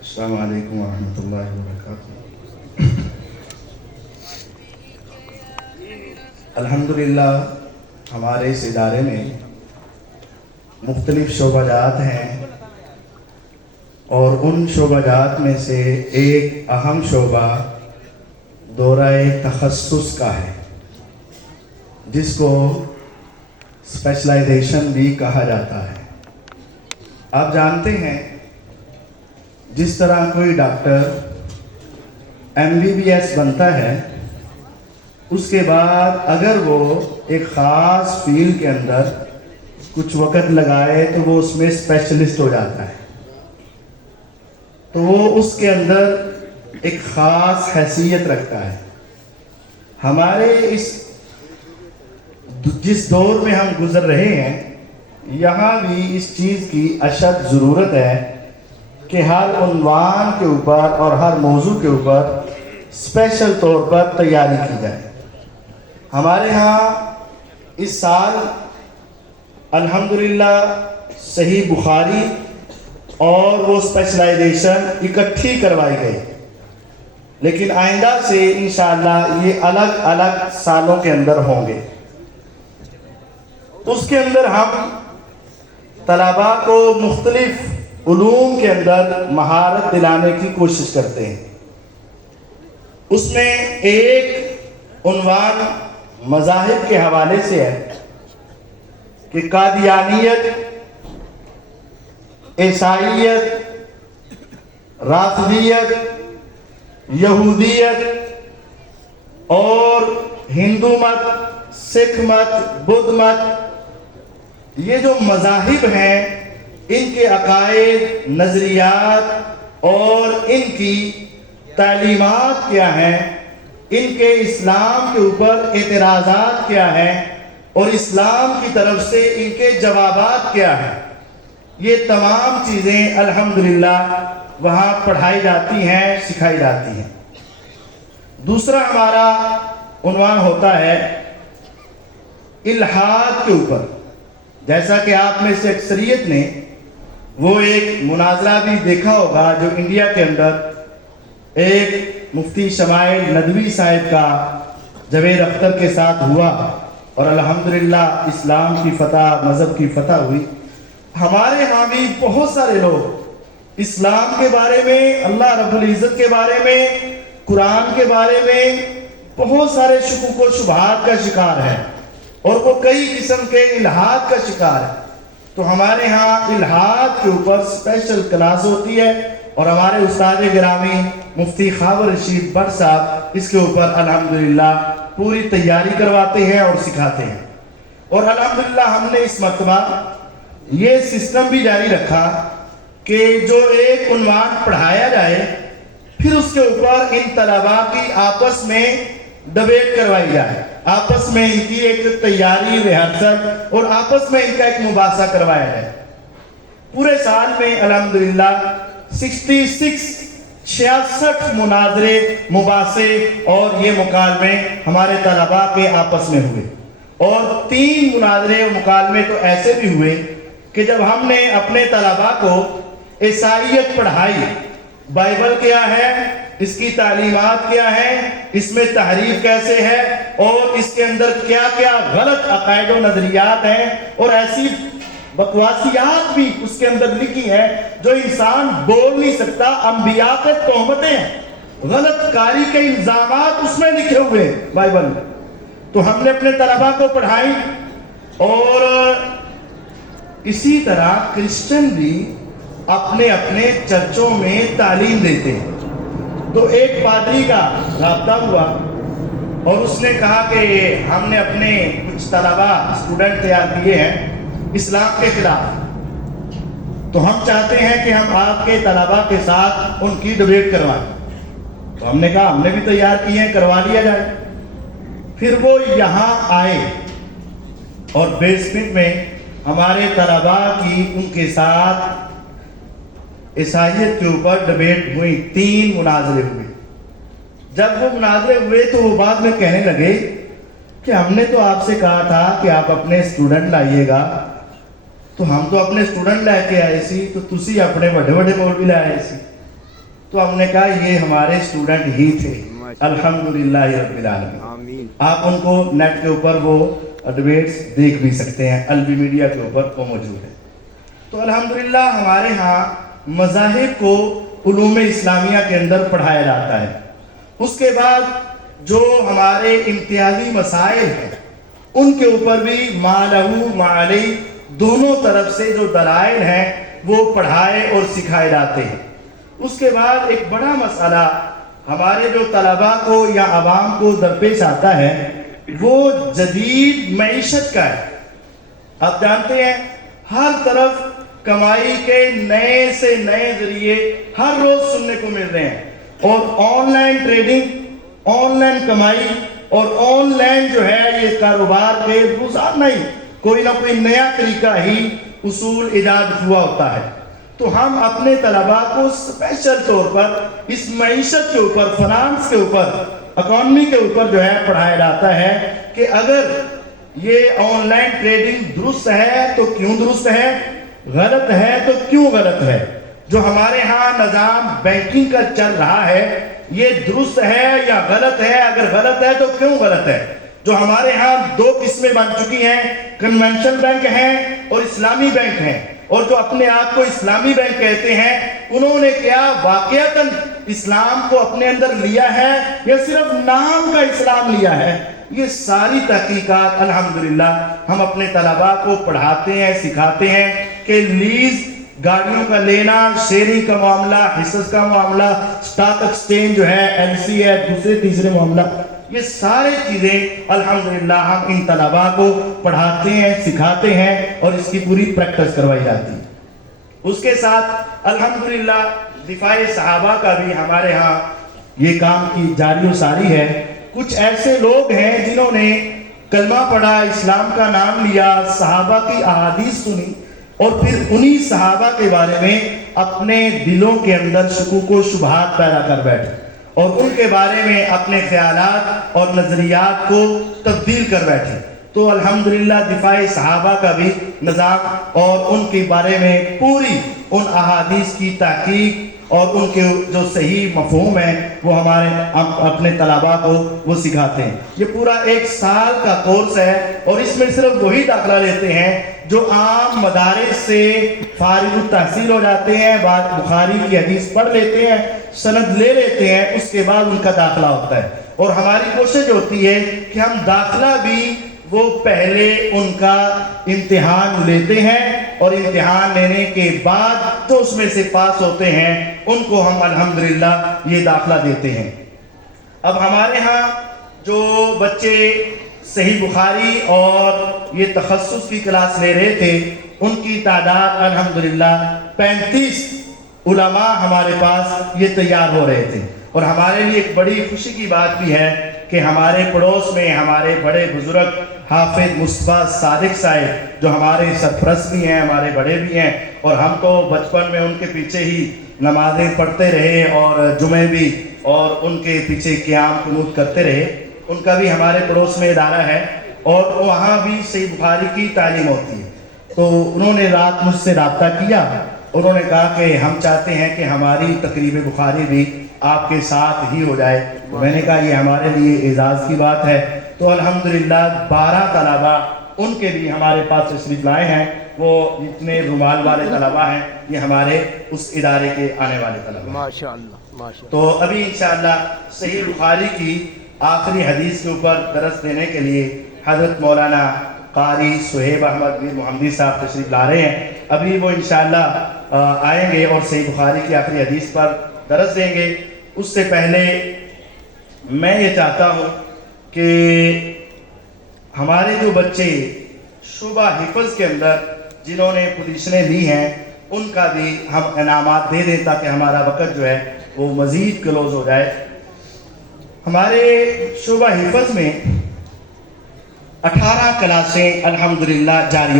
السلام علیکم ورحمۃ اللہ وبرکاتہ۔ الحمدللہ ہمارے اس ادارے میں مختلف شعبہ جات ہیں، اور ان شعبہ جات میں سے ایک اہم شعبہ دورہ تخصص کا ہے، جس کو اسپیشلائزیشن بھی کہا جاتا ہے۔ آپ جانتے ہیں جس طرح کوئی ڈاکٹر MBBS بنتا ہے، اس کے بعد اگر وہ ایک خاص فیلڈ کے اندر کچھ وقت لگائے تو وہ اس میں اسپیشلسٹ ہو جاتا ہے، تو وہ اس کے اندر ایک خاص حیثیت رکھتا ہے۔ ہمارے جس دور میں ہم گزر رہے ہیں، یہاں بھی اس چیز کی اشد ضرورت ہے کہ ہر عنوان کے اوپر اور ہر موضوع کے اوپر اسپیشل طور پر تیاری کی جائے۔ ہمارے ہاں اس سال الحمدللہ صحیح بخاری اور وہ اسپیشلائزیشن اکٹھی کروائی گئی، لیکن آئندہ سے انشاءاللہ یہ الگ الگ سالوں کے اندر ہوں گے۔ اس کے اندر ہم طلباء کو مختلف علوم کے اندر مہارت دلانے کی کوشش کرتے ہیں۔ اس میں ایک عنوان مذاہب کے حوالے سے ہے کہ قادیانیت، عیسائیت، رافضیت، یہودیت اور ہندو مت، سکھ مت، بدھ مت، یہ جو مذاہب ہیں، ان کے عقائد، نظریات اور ان کی تعلیمات کیا ہیں، ان کے اسلام کے اوپر اعتراضات کیا ہیں، اور اسلام کی طرف سے ان کے جوابات کیا ہیں، یہ تمام چیزیں الحمدللہ وہاں پڑھائی جاتی ہیں، سکھائی جاتی ہیں۔ دوسرا ہمارا عنوان ہوتا ہے الحاد کے اوپر۔ جیسا کہ آپ میں سے اکثریت نے وہ ایک مناظرہ بھی دیکھا ہوگا جو انڈیا کے اندر ایک مفتی شمائل ندوی صاحب کا جاوید اختر کے ساتھ ہوا، اور الحمدللہ اسلام کی فتح، مذہب کی فتح ہوئی۔ ہمارے ہاں بھی بہت سارے لوگ اسلام کے بارے میں، اللہ رب العزت کے بارے میں، قرآن کے بارے میں بہت سارے شکوک و شبہات کا شکار ہے، اور وہ کئی قسم کے الحاد کا شکار ہے۔ تو ہمارے ہاں الحاد کے اوپر اسپیشل کلاس ہوتی ہے، اور ہمارے استاد گرامی مفتی خاور رشید بٹ صاحب اس کے اوپر الحمدللہ پوری تیاری کرواتے ہیں اور سکھاتے ہیں۔ اور الحمدللہ ہم نے اس مرتبہ یہ سسٹم بھی جاری رکھا کہ جو ایک عنوان پڑھایا جائے، پھر اس کے اوپر ان طلباء کی آپس میں ڈبیٹ کروائی جائے، آپس میں ان کی ایک تیاری، ریہرسل اور آپس میں ان کا ایک مباحثہ کروایا جائے۔ پورے سال میں الحمدللہ 66 مناظرے، مباحثے اور یہ مکالمے ہمارے طلباء کے آپس میں ہوئے، اور 3 مناظرے اور مکالمے تو ایسے بھی ہوئے کہ جب ہم نے اپنے طلباء کو عیسائیت پڑھائی، بائبل کیا ہے، اس کی تعلیمات کیا ہیں، اس میں تحریف کیسے ہے، اور اس کے اندر کیا کیا غلط عقائد و نظریات ہیں، اور ایسی بکواسیات بھی اس کے اندر لکھی ہیں جو انسان بول نہیں سکتا۔ انبیاء پہ تہمتیں ہیں، غلط کاری کے الزامات اس میں لکھے ہوئے ہیں بائبل میں۔ تو ہم نے اپنے طلباء کو پڑھائی، اور اسی طرح کرسچن بھی اپنے اپنے چرچوں میں تعلیم دیتے ہیں۔ تو ایک پادری کا رابطہ ہوا، اور اس نے کہا کہ ہم نے اپنے کچھ طلباء، اسٹوڈنٹ تیار کیے ہیں اسلام کے خلاف، تو ہم چاہتے ہیں کہ ہم آپ کے طلباء کے ساتھ ان کی ڈبیٹ کروائیں۔ تو ہم نے کہا ہم نے بھی تیار کیے ہیں، کروا لیا جائے۔ پھر وہ یہاں آئے، اور بیسمنٹ میں ہمارے طلباء کی ان کے ساتھ عیسائیت کے اوپر ڈبیٹ ہوئی، 3 مناظرے ہوئے۔ جب وہ مناظرے ہوئے تو وہ بعد میں کہنے لگے کہ ہم نے تو آپ سے کہا تھا کہ آپ اپنے اسٹوڈنٹ لائیے گا، تو ہم تو اپنے اسٹوڈنٹ لے کے آئے سی, تو تسی اپنے بڑے بڑے مولوی لے آئے سی. تو ہم نے کہا یہ ہمارے اسٹوڈنٹ ہی تھے, الحمدللہ رب العالمین. آپ ان کو نیٹ کے اوپر وہ ڈیبیٹس دیکھ بھی سکتے ہیں, الوی میڈیا کے اوپر وہ موجود ہے. تو الحمدللہ ہمارے ہاں مذاہب کو علوم اسلامیہ کے اندر پڑھایا جاتا ہے. اس کے بعد جو ہمارے امتیازی مسائل ہیں ان کے اوپر بھی ما لہو ما علیہ دونوں طرف سے جو دلائل ہیں وہ پڑھائے اور سکھائے جاتے ہیں. اس کے بعد ایک بڑا مسئلہ ہمارے جو طلباء کو یا عوام کو درپیش آتا ہے وہ جدید معیشت کا ہے. آپ جانتے ہیں ہر طرف کمائی کے نئے سے نئے ذریعے ہر روز سننے کو مل رہے ہیں, اور on line trading, on line کمائی اور آن لائن جو ہے یہ کاروبار کے روزانہ ہی کوئی نہ کوئی نیا طریقہ ہی اصول ایجاد ہوا ہوتا ہے. تو ہم اپنے طلباء کو اسپیشل طور پر اس معیشت کے اوپر, فنانس کے اوپر, اکانومی کے اوپر جو ہے پڑھایا جاتا ہے کہ اگر یہ آن لائن ٹریڈنگ درست ہے تو کیوں درست ہے, غلط ہے تو کیوں غلط ہے, جو ہمارے ہاں نظام بینکنگ کا چل رہا ہے یہ درست ہے یا غلط ہے, اگر غلط ہے تو کیوں غلط ہے. جو ہمارے ہاں دو قسمیں بن چکی ہیں, کنونشنل بینک ہیں اور اسلامی بینک ہیں, اور جو اپنے آپ کو اسلامی بینک کہتے ہیں انہوں نے کیا واقعتاً اسلام کو اپنے اندر لیا ہے یا صرف نام کا اسلام لیا ہے. یہ ساری تحقیقات الحمدللہ ہم اپنے طلباء کو پڑھاتے ہیں, سکھاتے ہیں کہ لیز گاڑیوں کا لینا, شیئرنگ کا معاملہ, حصص کا معاملہ, سٹاک ایکسچینج جو ہے, ایل سی ہے, دوسرے تیسرے معاملہ, یہ سارے چیزیں الحمدللہ ہم ان طلباء کو پڑھاتے ہیں, سکھاتے ہیں اور اس کی پوری پریکٹس کروائی جاتی ہے. اس کے ساتھ الحمدللہ دفاع صحابہ کا بھی ہمارے ہاں یہ کام کی جاری و ساری ہے. کچھ ایسے لوگ ہیں جنہوں نے کلمہ پڑھا, اسلام کا نام لیا, صحابہ کی احادیث سنی اور پھر انہی صحابہ کے بارے میں اپنے دلوں کے اندر شکوک و شبہات پیدا کر بیٹھے اور ان کے بارے میں اپنے خیالات اور نظریات کو تبدیل کر بیٹھے. تو الحمدللہ دفاع صحابہ کا بھی نظام اور ان کے بارے میں پوری ان احادیث کی تحقیق اور ان کے جو صحیح مفہوم ہے وہ ہم اپنے طلباء کو وہ سکھاتے ہیں. یہ پورا 1 سال کا کورس ہے اور اس میں صرف وہی داخلہ لیتے ہیں جو عام مدارس سے فارغ التحصیل ہو جاتے ہیں, بعد بخاری کی حدیث پڑھ لیتے ہیں, سند لے لیتے ہیں, اس کے بعد ان کا داخلہ ہوتا ہے. اور ہماری کوشش ہوتی ہے کہ ہم داخلہ بھی وہ پہلے ان کا امتحان لیتے ہیں اور امتحان لینے کے بعد جو اس میں سے پاس ہوتے ہیں ان کو ہم الحمدللہ یہ داخلہ دیتے ہیں. اب ہمارے ہاں جو بچے صحیح بخاری اور یہ تخصص کی کلاس لے رہے تھے ان کی تعداد الحمدللہ 35 علماء ہمارے پاس یہ تیار ہو رہے تھے. اور ہمارے لیے ایک بڑی خوشی کی بات بھی ہے کہ ہمارے پڑوس میں ہمارے بڑے بزرگ حافظ مصطفیٰ صادق صاحب جو ہمارے سرپرست بھی ہیں, ہمارے بڑے بھی ہیں, اور ہم تو بچپن میں ان کے پیچھے ہی نمازیں پڑھتے رہے اور جمعے بھی اور ان کے پیچھے قیام قنوت کرتے رہے. ان کا بھی ہمارے پڑوس میں ادارہ ہے اور وہاں بھی صحیح بخاری کی تعلیم ہوتی ہے. تو انہوں نے رات مجھ سے رابطہ کیا, انہوں نے کہا کہ ہم چاہتے ہیں کہ ہماری تقریب بخاری بھی آپ کے ساتھ ہی ہو جائے. میں نے کہا یہ ہمارے لیے اعزاز کی بات ہے. تو الحمدللہ 12 طلباء ان کے بھی ہمارے پاس تشریف لائے ہیں. وہ جتنے رومال والے طلباء ہیں یہ ہمارے اس ادارے کے آنے والے طلباء. ماشاءاللہ. تو ابھی انشاءاللہ صحیح بخاری کی آخری حدیث کے اوپر درس دینے کے لیے حضرت مولانا قاری سہیب احمد میر محمدی صاحب تشریف لا رہے ہیں. ابھی وہ انشاءاللہ آئیں گے اور صحیح بخاری کی آخری حدیث پر درس دیں گے. اس سے پہلے میں یہ چاہتا ہوں کہ ہمارے جو بچے شعبہ حفظ کے اندر جنہوں نے پوزیشنیں لی ہیں ان کا بھی ہم انعامات دے دیں تاکہ ہمارا وقت جو ہے وہ مزید کلوز ہو جائے. ہمارے شعبہ حفظ میں 18 کلاسیں الحمدللہ جاری